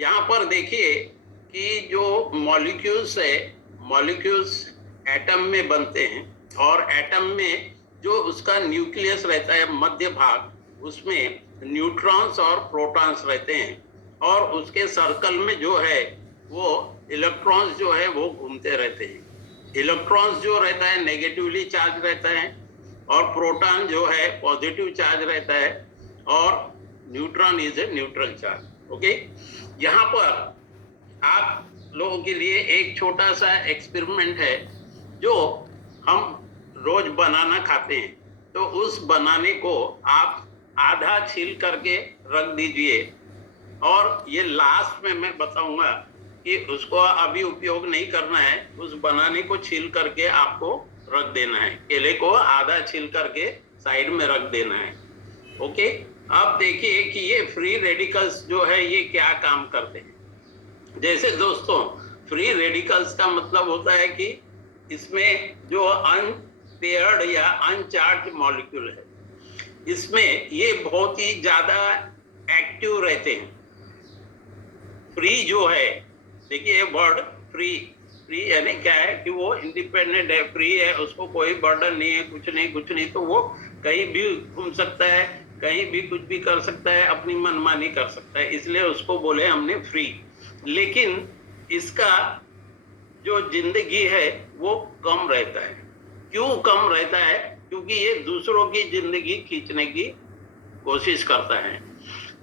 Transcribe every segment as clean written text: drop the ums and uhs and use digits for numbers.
यहाँ पर देखिए कि जो मॉलिक्यूल्स है, मॉलिक्यूल्स एटम में बनते हैं और एटम में जो उसका न्यूक्लियस रहता है मध्य भाग, उसमें न्यूट्रॉन्स और प्रोटॉन्स रहते हैं और उसके सर्कल में जो है वो इलेक्ट्रॉन्स जो है वो घूमते रहते हैं। इलेक्ट्रॉन्स जो रहता है नेगेटिवली चार्ज रहता है और प्रोटॉन जो है पॉजिटिव चार्ज रहता है और neutron is a neutral charge. Okay, यहाँ पर आप लोगों के लिए एक छोटा सा एक्सपेरिमेंट है जो हम रोज बनाना खाते हैं। तो उस बनाने को आप आधा छील करके रख दीजिए और ये लास्ट में मैं बताऊंगा कि उसको अभी उपयोग नहीं करना है, उस बनाने को छील करके आपको रख देना है। केले को आधा छील करके साइड में रख देना है। ओके, अब देखिए कि ये फ्री रेडिकल्स जो है ये क्या काम करते हैं। जैसे दोस्तों, फ्री रेडिकल्स का मतलब होता है कि इसमें जो अनपेयर्ड या अनचार्ज मॉलिक्यूल है, इसमें ये बहुत ही ज्यादा एक्टिव रहते हैं। फ्री जो है, देखिए ये वर्ड फ्री, फ्री यानी क्या है कि वो इंडिपेंडेंट है, फ्री है, उसको कोई बर्डन नहीं है, कुछ नहीं, तो वो कहीं भी घूम सकता है, कहीं भी कुछ भी कर सकता है, अपनी मनमानी कर सकता है, इसलिए उसको बोले हमने फ्री। लेकिन इसका जो जिंदगी है वो कम रहता है। क्यों कम रहता है? क्योंकि ये दूसरों की जिंदगी खींचने की कोशिश करता है।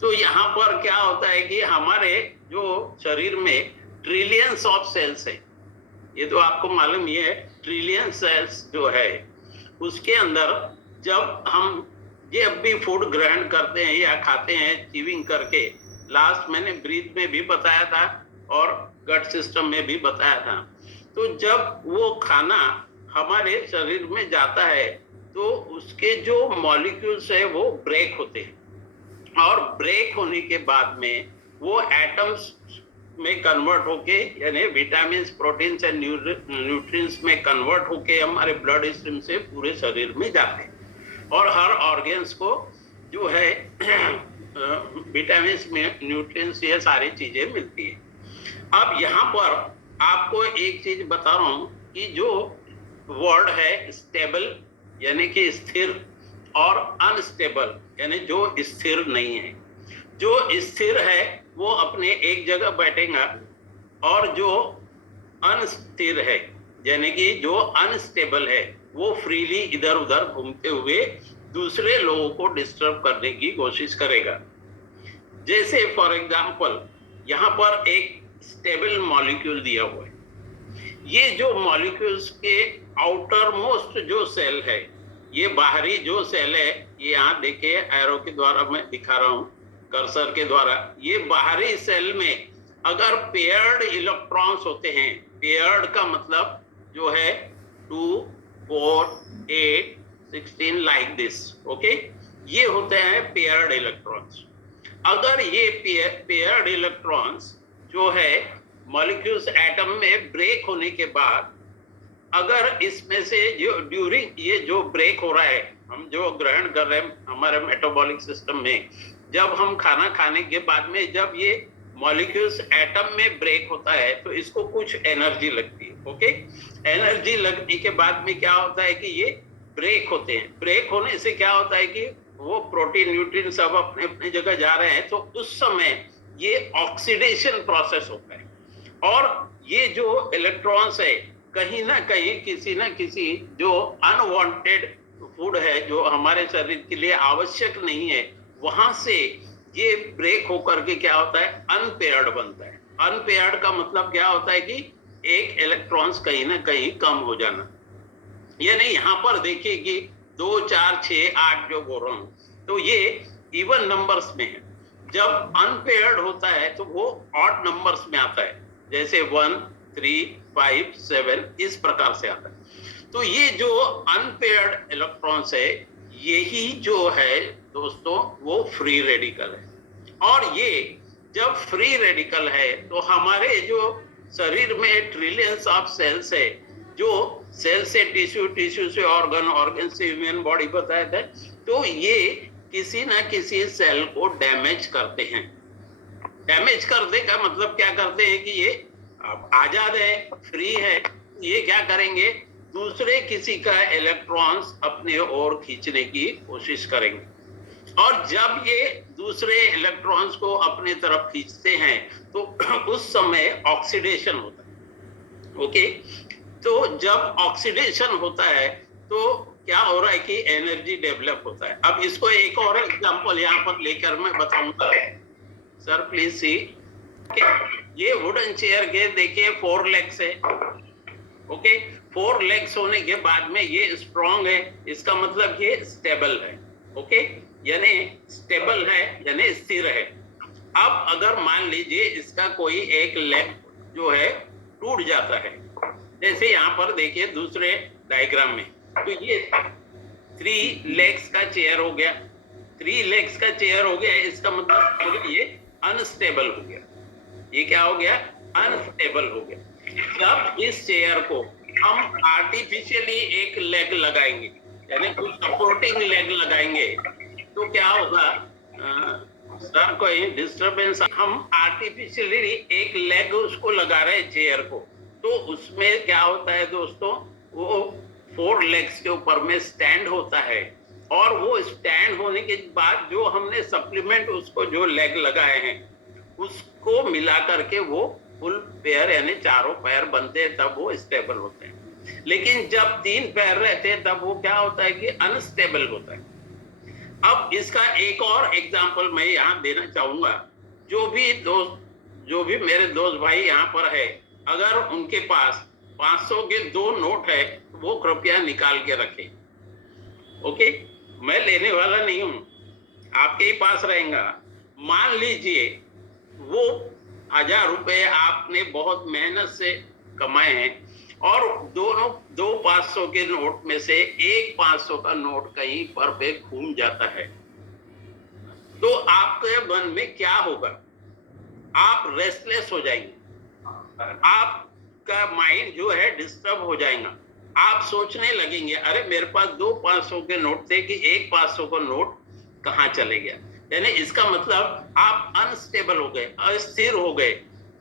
तो यहाँ पर क्या होता है कि हमारे जो शरीर में ट्रिलियंस ऑफ सेल्स है, ये तो आपको मालूम ही है, ट्रिलियन सेल्स जो है उसके अंदर जब हम ये अब भी फूड ग्रहण करते हैं या खाते हैं च्यूइंग करके, लास्ट मैंने ब्रीथ में भी बताया था और गट सिस्टम में भी बताया था। तो जब वो खाना हमारे शरीर में जाता है तो उसके जो मॉलिक्यूल्स है वो ब्रेक होते हैं और ब्रेक होने के बाद में वो एटम्स में कन्वर्ट होके, यानी विटामिन्स, प्रोटीन्स एंड न्यूट्रिएंट्स में कन्वर्ट होके हमारे ब्लड स्ट्रीम से पूरे शरीर में जाते हैं और हर ऑर्गन्स को जो है विटामिन्स में न्यूट्रिएंट्स ये सारी चीजें मिलती है। अब यहाँ पर आपको एक चीज बता रहा हूँ कि जो वर्ड है स्टेबल यानी कि स्थिर और अनस्टेबल यानी जो स्थिर नहीं है। जो स्थिर है वो अपने एक जगह बैठेगा और जो अनस्थिर है यानी कि जो अनस्टेबल है वो फ्रीली इधर उधर घूमते हुए दूसरे लोगों को डिस्टर्ब करने की कोशिश करेगा। जैसे फॉर एग्जांपल यहाँ पर एक स्टेबल मॉलिक्यूल दिया हुआ है। ये जो मॉलिक्यूल्स के आउटर मोस्ट जो सेल है, ये बाहरी जो सेल है, ये यहाँ देखिए एरो के द्वारा मैं दिखा रहा हूँ कर्सर के द्वारा, ये बाहरी सेल में अगर पेयर्ड इलेक्ट्रॉन्स होते हैं, पेयर्ड का मतलब जो है 2, 4, 8, 16 लाइक दिस, ओके, ये होते हैं पेयर्ड इलेक्ट्रॉन्स। अगर ये पेयर्ड इलेक्ट्रॉन्स जो है मॉलिक्यूल्स एटम में ब्रेक होने के बाद, अगर इसमें से जो ड्यूरिंग ये जो ब्रेक हो रहा है, हम जो ग्रहण कर रहे हैं हमारे मेटाबॉलिक सिस्टम में, जब हम खाना खाने के बाद में जब ये मॉलिक्यूल्स एटम में ब्रेक होता है तो इसको कुछ एनर्जी लगती है। ओके, एनर्जी लगने के बाद में क्या होता है कि ये ब्रेक होते हैं। ब्रेक होने से क्या होता है कि वो प्रोटीन न्यूट्रिएंट सब अपने अपने जगह जा रहे हैं, तो उस समय ये ऑक्सीडेशन प्रोसेस होता है और ये जो इलेक्ट्रॉन्स है कहीं ना कहीं किसी ना किसी जो अनवांटेड फूड है जो हमारे शरीर के लिए आवश्यक नहीं है, वहां से ये ब्रेक होकर के क्या होता है, अनपेयर्ड बनता है। अनपेयर्ड का मतलब क्या होता है कि एक इलेक्ट्रॉन्स कहीं ना कहीं कम हो जाना। यानी यहाँ पर देखिए कि 2, 4, 6, 8 जो बोल रहा हूँ, तो ये इवन नंबर्स में है। जब अनपेयर्ड होता है तो वो ऑड नंबर्स में आता है, जैसे 1, 3, 5, 7 इस प्रकार से आता है। तो ये जो अनपेयर्ड इलेक्ट्रॉन्स है, यही जो है दोस्तों वो फ्री रेडिकल है। और ये जब फ्री रेडिकल है तो हमारे जो शरीर में ट्रिलियंस ऑफ सेल्स है, जो सेल से टिश्यू, टिश्यू से ऑर्गन, ऑर्गन से ह्यूमन बॉडी बताया था, तो ये किसी ना किसी सेल को डैमेज करते हैं। डैमेज कर दे का मतलब क्या करते हैं कि ये अब आजाद है, फ्री है, ये क्या करेंगे, दूसरे किसी का इलेक्ट्रॉन्स अपने ओर खींचने की कोशिश करेंगे, और जब ये दूसरे इलेक्ट्रॉन्स को अपने तरफ खींचते हैं तो उस समय ऑक्सीडेशन होता है। ओके, तो जब ऑक्सीडेशन होता है तो क्या हो रहा है कि एनर्जी डेवलप होता है। अब इसको एक और एग्जांपल यहाँ पर लेकर मैं बताऊंगा। सर प्लीज सी, ये वुडन चेयर के देखिए 4 लेग्स है। ओके, 4 लेग्स होने के बाद में ये स्ट्रॉन्ग है, इसका मतलब ये स्टेबल है। ओके, यानी स्टेबल है यानी स्थिर है। अब अगर मान लीजिए इसका कोई एक लेग जो है टूट जाता है, जैसे यहाँ पर देखिए दूसरे डायग्राम में, तो ये 3 लेग्स का चेयर हो गया, 3 लेग्स का चेयर हो गया, इसका मतलब ये अनस्टेबल हो गया। ये क्या हो गया, अनस्टेबल हो गया। जब इस चेयर को हम आर्टिफिशियली एक लेग लगाएंगे, यानी कुछ सपोर्टिंग लेग लगाएंगे, तो क्या होगा, सर कोई डिस्टरबेंस, हम आर्टिफिशियली एक लेग उसको लगा रहे हैं चेयर को, तो उसमें क्या होता है दोस्तों, वो 4 लेग्स के ऊपर में स्टैंड होता है, और वो स्टैंड होने के बाद जो हमने सप्लीमेंट उसको जो लेग लगाए हैं उसको मिला करके वो फुल पेयर यानी चारों पैर बनते हैं, तब वो स्टेबल होते हैं। लेकिन जब 3 पैर रहते हैं तब वो क्या होता है कि अनस्टेबल होता है। अब इसका एक और एग्जांपल मैं यहाँ देना चाहूंगा। जो भी मेरे दोस्त भाई यहाँ पर है, अगर उनके पास 500 के 2 नोट है तो वो कृपया निकाल के रखें। ओके, मैं लेने वाला नहीं हूं, आपके ही पास रहेगा। मान लीजिए वो 1000 रुपए आपने बहुत मेहनत से कमाए हैं, और दोनों 2 500 के नोट में से एक 500 का नोट कहीं पर पे घूम जाता है, तो आपके मन में क्या होगा, आप रेस्टलेस हो जाएंगे, आपका माइंड जो है डिस्टर्ब हो जाएगा। आप सोचने लगेंगे अरे मेरे पास 2 500 के नोट थे कि एक 500 का नोट कहाँ चले गया। यानी इसका मतलब आप अनस्टेबल हो गए, अस्थिर हो गए,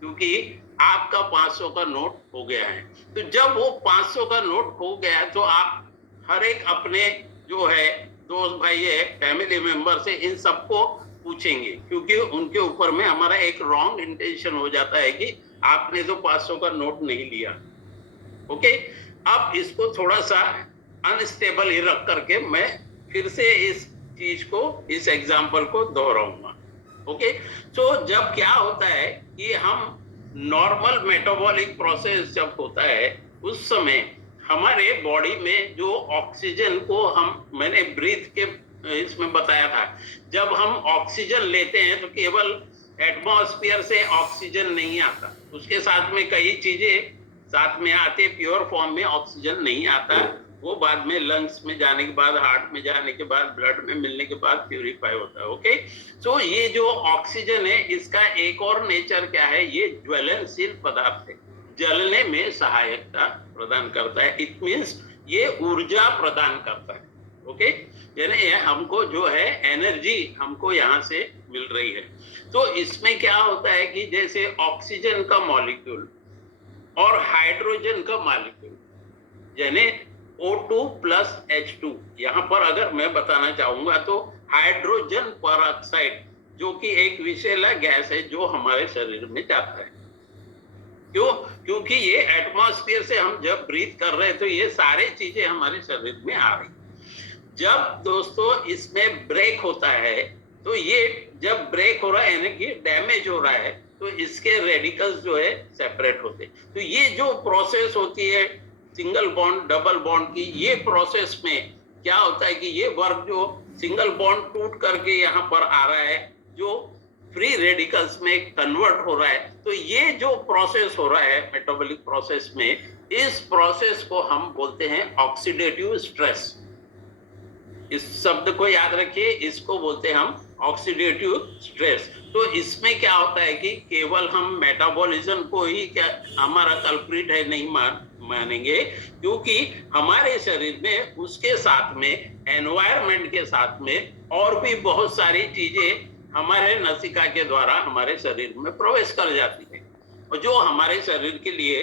क्योंकि आपका 500 का नोट हो गया है। तो जब वो 500 का नोट हो गया तो आप हर एक अपने जो है दोस्त भाई है, फैमिली मेंबर से इन सबको पूछेंगे, क्योंकि उनके ऊपर में हमारा एक रॉन्ग इंटेंशन हो जाता है कि आपने तो 500 का नोट नहीं लिया। ओके, अब इसको थोड़ा सा अनस्टेबल ही रख करके मैं फिर से इस चीज को, इस एग्जाम्पल को दोहराऊंगा। ओके, तो जब क्या होता है कि हम नॉर्मल मेटाबॉलिक प्रोसेस जब होता है उस समय हमारे बॉडी में जो ऑक्सीजन को मैंने ब्रीथ के इसमें बताया था, जब हम ऑक्सीजन लेते हैं तो केवल एटमॉस्फेयर से ऑक्सीजन नहीं आता, उसके साथ में कई चीजें साथ में आते, प्योर फॉर्म में ऑक्सीजन नहीं आता, वो बाद में लंग्स में जाने के बाद, हार्ट में जाने के बाद, ब्लड में मिलने के बाद प्यूरिफाई होता है। ओके, तो ये जो ऑक्सीजन है इसका एक और नेचर क्या है, ये ज्वलनशील पदार्थ है, जलने में सहायता प्रदान करता है। इट मीन्स ये ऊर्जा प्रदान करता है। ओके, यानी हमको जो है एनर्जी हमको यहाँ से मिल रही है। तो इसमें क्या होता है कि जैसे ऑक्सीजन का मॉलिक्यूल और हाइड्रोजन का मॉलिक्यूल, यानी O2 प्लस H2, यहाँ पर अगर मैं बताना चाहूंगा तो हाइड्रोजन परऑक्साइड जो कि एक विषैला गैस है जो हमारे शरीर में जाता है। क्यों? क्योंकि ये एटमॉस्फेयर से हम जब ब्रीथ कर रहे हैं तो ये सारी चीजें हमारे शरीर में आ रही। जब दोस्तों इसमें ब्रेक होता है तो ये जब ब्रेक हो रहा है यानी कि डैमेज हो रहा है, तो इसके रेडिकल्स जो है सेपरेट होते हैं। तो ये जो प्रोसेस होती है सिंगल बॉन्ड डबल बॉन्ड की, ये प्रोसेस में क्या होता है कि ये वर्क जो सिंगल बॉन्ड टूट करके यहाँ पर आ रहा है, जो फ्री रेडिकल्स में कन्वर्ट हो रहा है, तो ये जो प्रोसेस हो रहा है मेटाबॉलिक प्रोसेस में, इस प्रोसेस को हम बोलते हैं ऑक्सीडेटिव स्ट्रेस। इस शब्द को याद रखिए, इसको बोलते हैं हम ऑक्सीडेटिव स्ट्रेस। तो इसमें क्या होता है कि केवल हम मेटाबॉलिज्म को ही क्या हमारा कल्प्रिट है नहीं मानेंगे, क्योंकि हमारे शरीर में उसके साथ में एनवायरनमेंट के साथ में और भी बहुत सारी चीजें हमारे नसिका के द्वारा हमारे शरीर में प्रवेश कर जाती है, और जो हमारे शरीर के लिए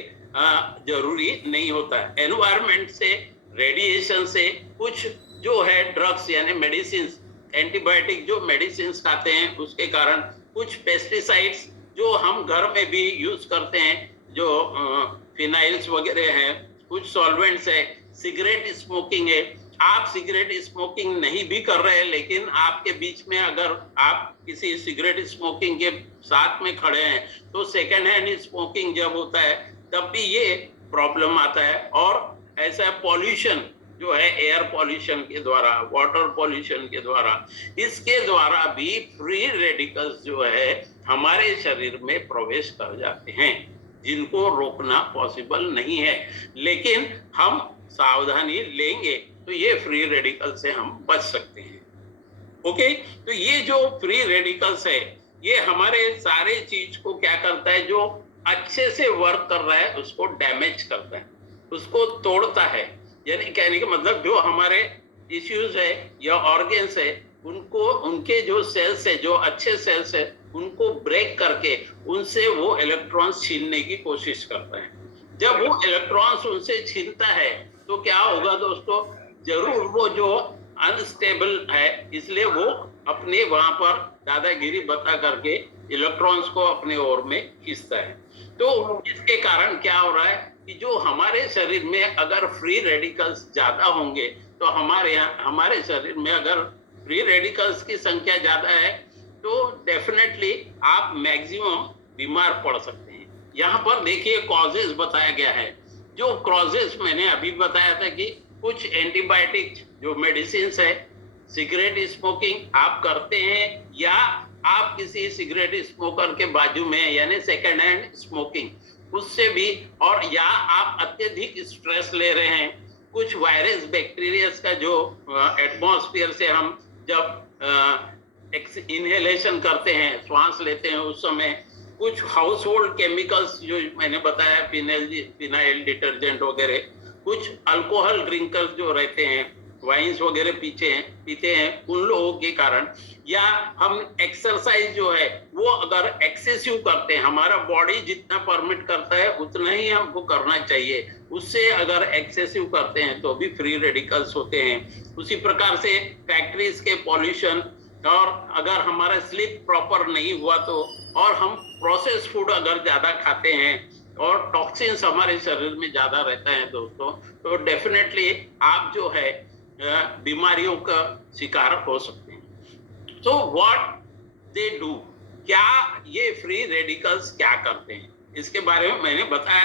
जरूरी नहीं होता। एनवायरमेंट से, रेडिएशन से, कुछ जो है ड्रग्स यानी मेडिसिन, एंटीबायोटिक जो मेडिसिन खाते हैं उसके कारण, कुछ पेस्टिसाइड्स जो हम घर में भी यूज करते हैं, जो फिनाइल्स वगैरह हैं, कुछ सॉल्वेंट्स है, सिगरेट स्मोकिंग है। आप सिगरेट स्मोकिंग नहीं भी कर रहे हैं, लेकिन आपके बीच में अगर आप किसी सिगरेट स्मोकिंग के साथ में खड़े हैं, तो सेकेंड हैंड स्मोकिंग जब होता है तब भी ये प्रॉब्लम आता है। और ऐसा पॉल्यूशन जो है, एयर पॉल्यूशन के द्वारा, वाटर पॉल्यूशन के द्वारा, इसके द्वारा भी फ्री रेडिकल्स जो है हमारे शरीर में प्रवेश कर जाते हैं, जिनको रोकना पॉसिबल नहीं है। लेकिन हम सावधानी लेंगे तो ये फ्री रेडिकल से हम बच सकते हैं। ओके, तो ये जो फ्री रेडिकल्स है, ये हमारे सारे चीज को क्या करता है, जो अच्छे से वर्क कर रहा है उसको डैमेज करता है, उसको तोड़ता है। यानी कहने का मतलब, जो हमारे टिश्यूज है या ऑर्गन्स है, उनको, उनके जो सेल्स है, जो अच्छे सेल्स है, उनको ब्रेक करके उनसे वो इलेक्ट्रॉन्स छीनने की कोशिश करता है। जब वो इलेक्ट्रॉन्स उनसे छीनता है तो क्या होगा दोस्तों, जरूर वो जो अनस्टेबल है, इसलिए वो अपने वहां पर दादागिरी बता करके इलेक्ट्रॉन्स को अपने ओर में खींचता है। तो इसके कारण क्या हो रहा है कि जो हमारे शरीर में अगर फ्री रेडिकल्स ज्यादा होंगे, तो हमारे शरीर में अगर फ्री रेडिकल्स की संख्या ज्यादा है, तो डेफिनेटली आप मैक्सिमम बीमार पड़ सकते हैं। यहाँ पर देखिए कॉजेज बताया गया है। जो कॉजेज मैंने अभी बताया था कि कुछ एंटीबायोटिक जो मेडिसिन है, सिगरेट स्मोकिंग आप करते हैं, या आप किसी सिगरेट स्मोकर के बाजू में, यानी सेकेंड हैंड स्मोकिंग, उससे भी, और या आप अत्यधिक स्ट्रेस ले रहे हैं, कुछ वायरस बैक्टीरिया का जो एटमॉस्फेयर से हम जब इनहेलेशन करते हैं, श्वास लेते हैं, उस समय कुछ हाउस होल्ड केमिकल्स जो मैंने बताया, फिनाइल डिटर्जेंट वगैरह, कुछ अल्कोहल ड्रिंकर्स जो रहते हैं, वाइन्स वगैरह पीते हैं, उन लोगों के कारण, या हम एक्सरसाइज जो है वो अगर एक्सेसिव करते हैं, हमारा बॉडी जितना परमिट करता है उतना ही हमको करना चाहिए, उससे अगर एक्सेसिव करते हैं तो भी फ्री रेडिकल्स होते हैं। उसी प्रकार से फैक्ट्रीज के पॉल्यूशन, और अगर हमारा स्लीप प्रॉपर नहीं हुआ तो, और हम प्रोसेस फूड अगर ज्यादा खाते हैं और टॉक्सिन्स हमारे शरीर में ज्यादा रहता है दोस्तों, तो डेफिनेटली आप जो है बीमारियों का शिकार हो सकते हैं। तो व्हाट दे डू, क्या ये फ्री रेडिकल्स क्या करते हैं, इसके बारे में मैंने बताया।